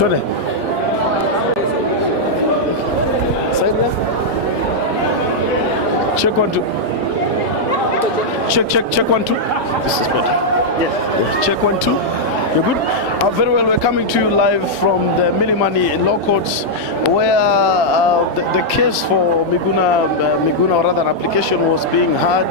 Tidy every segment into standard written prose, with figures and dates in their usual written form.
Twende. Check 1 2. Check 1 2. This is better. Yes. Check 1 2. You're good? Very well, we're coming to you live from the Milimani Law Courts, where the case for Miguna, or rather an application, was being heard,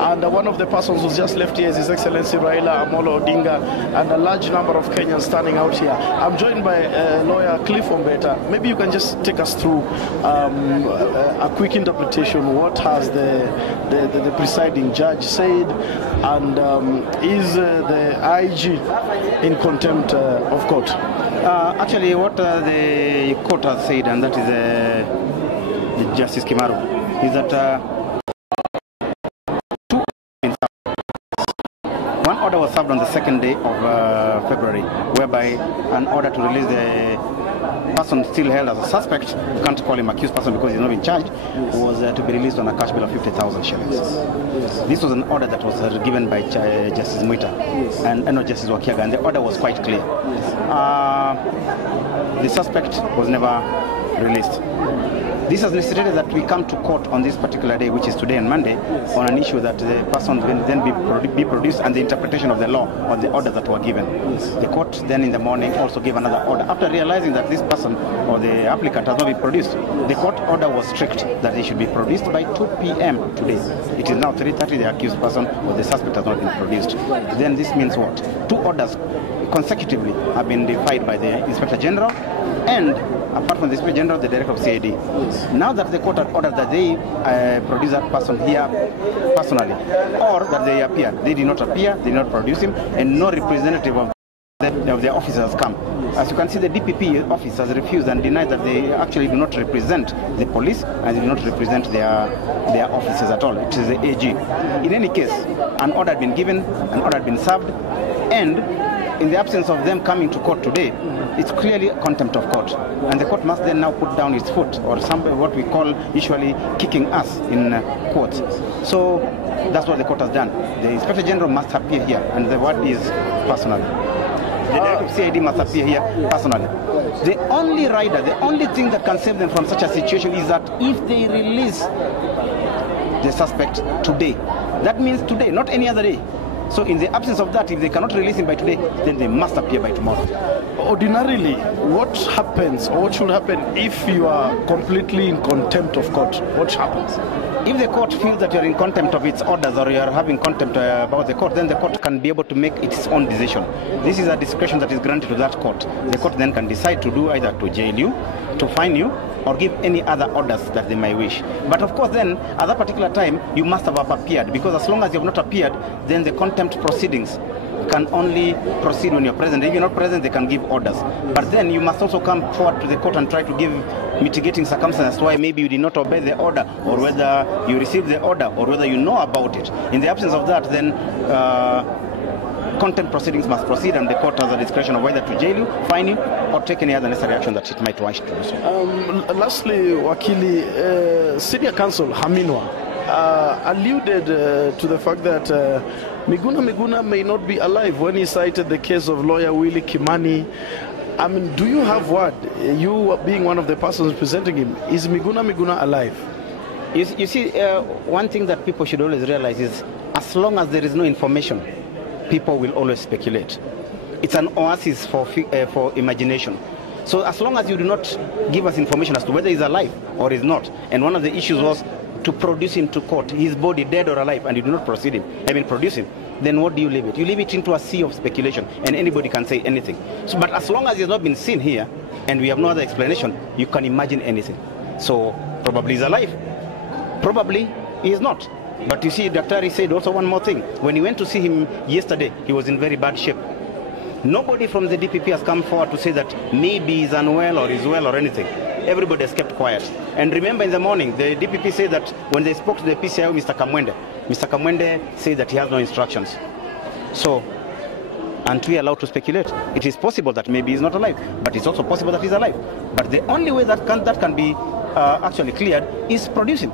and one of the persons who's just left here is His Excellency Raila Amolo Odinga, and a large number of Kenyans standing out here. I'm joined by lawyer Cliff Ombeta. Maybe you can just take us through a quick interpretation. What has the presiding judge said, and is the IG in contempt of court? Actually, what the court has said, and that is the Justice Kimaru, is that one order was served on the 2nd day of February, whereby an order to release the person still held as a suspect, you can't call him accused person because he's not in charge, was to be released on a cash bill of 50,000 shillings. This was an order that was given by Justice Muita and not Justice Wakiaga, and the order was quite clear. The suspect was never released. This has necessitated that we come to court on this particular day, which is today and Monday, on an issue that the person will then be produced, and the interpretation of the law or the orders that were given. The court then in the morning also gave another order. After realizing that this person or the applicant has not been produced, the court order was strict that they should be produced by 2 p.m. today. It is now 3:30, the accused person or the suspect has not been produced. Then this means what? 2 orders consecutively have been defied by the Inspector General, and apart from the Inspector General, the Director of CID. Now that the court had ordered that they produce that person here personally, or that they appear, they did not appear, they did not produce him, and no representative of the office has come. As you can see, the DPP office has refused and denied that they actually do not represent the police, and they do not represent their officers at all. It is the AG. In any case, an order had been given, an order had been served, and in the absence of them coming to court today, it's clearly contempt of court, and the court must then now put down its foot, or what we call usually kicking us in court. So that's what the court has done. The Inspector General must appear here, and the word is personally. The Director of CID must appear here personally. The only rider, the only thing that can save them from such a situation is that if they release the suspect today, that means today, not any other day. So in the absence of that, if they cannot release him by today, then they must appear by tomorrow. Ordinarily, what happens, or what should happen if you are completely in contempt of court? What happens? If the court feels that you are in contempt of its orders, or you are having contempt about the court, then the court can be able to make its own decision. This is a discretion that is granted to that court. The court then can decide to do either to jail you, to fine you, or give any other orders that they may wish. But of course then, at that particular time, you must have appeared, because as long as you have not appeared, then the contempt proceedings can only proceed when you're present. If you're not present, they can give orders. But then you must also come forward to the court and try to give mitigating circumstances why maybe you did not obey the order, or whether you received the order, or whether you know about it. In the absence of that, then contempt proceedings must proceed, and the court has a discretion of whether to jail you, fine you, or take any other necessary action that it might wish to do so. Lastly, Wakili, Senior Counsel Haminwa alluded to the fact that Miguna may not be alive when he cited the case of lawyer Willie Kimani. I mean, do you have word, you being one of the persons presenting him, is Miguna alive? You see, one thing that people should always realize is, as long as there is no information, people will always speculate. It's an oasis for imagination. So as long as you do not give us information as to whether he's alive or he's not, and one of the issues was to produce him to court, his body dead or alive, and you do not produce him, then what do you leave it? You leave it into a sea of speculation, and anybody can say anything. So, but as long as he's not been seen here, and we have no other explanation, you can imagine anything. So probably he's alive, probably he is not. But you see, Dr. said also one more thing. When he went to see him yesterday, he was in very bad shape. Nobody from the DPP has come forward to say that maybe he's unwell or he's well or anything. Everybody has kept quiet. And remember, in the morning, the DPP said that when they spoke to the PCIO, Mr. Kamwende said that he has no instructions. So, aren't we allowed to speculate? It is possible that maybe he's not alive, but it's also possible that he's alive. But the only way that can be actually cleared is producing.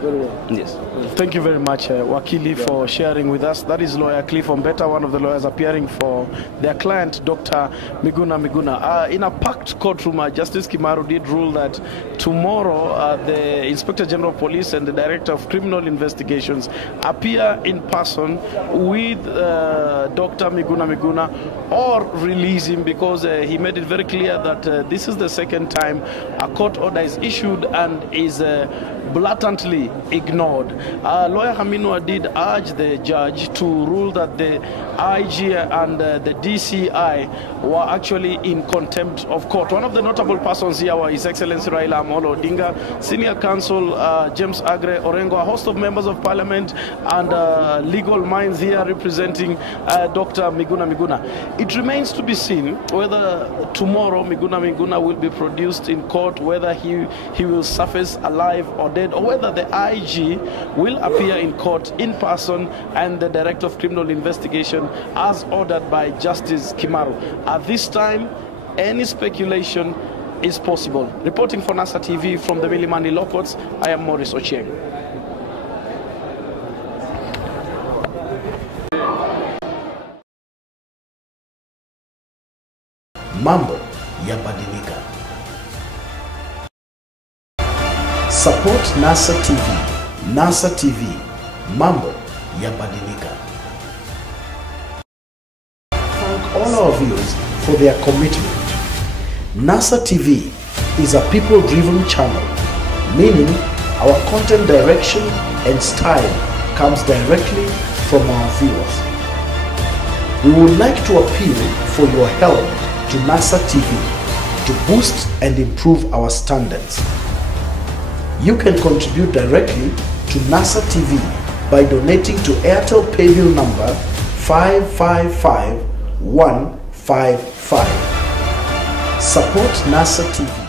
Very well. Yes. Thank you very much, Wakili, for sharing with us. That is lawyer Cliff Ombeta, one of the lawyers appearing for their client, Dr. Miguna. In a packed courtroom, Justice Kimaru did rule that tomorrow the Inspector General of Police and the Director of Criminal Investigations appear in person with Dr. Miguna or release him, because he made it very clear that this is the second time a court order is issued and is blatantly ignored. Lawyer Haminwa did urge the judge to rule that the IG and the DCI were actually in contempt of court. One of the notable persons here was His Excellency Raila Amolo Odinga, Senior Counsel James Agre Orengo, a host of members of parliament and legal minds here representing Dr. Miguna. It remains to be seen whether tomorrow Miguna will be produced in court, whether he will surface alive or dead, or whether the IG will appear in court in person and the Director of Criminal Investigation as ordered by Justice Kimaru. At this time, any speculation is possible. Reporting for NASA TV from the Milimani Law Courts, I am Maurice Ochieng. Mambo yabadilika. Support NASA TV. NASA TV. Mambo yabadilika. Thank all our viewers for their commitment. NASA TV is a people-driven channel, meaning our content direction and style comes directly from our viewers. We would like to appeal for your help to NASA TV to boost and improve our standards. You can contribute directly to NASA TV by donating to Airtel Paybill number 555155. Support NASA TV.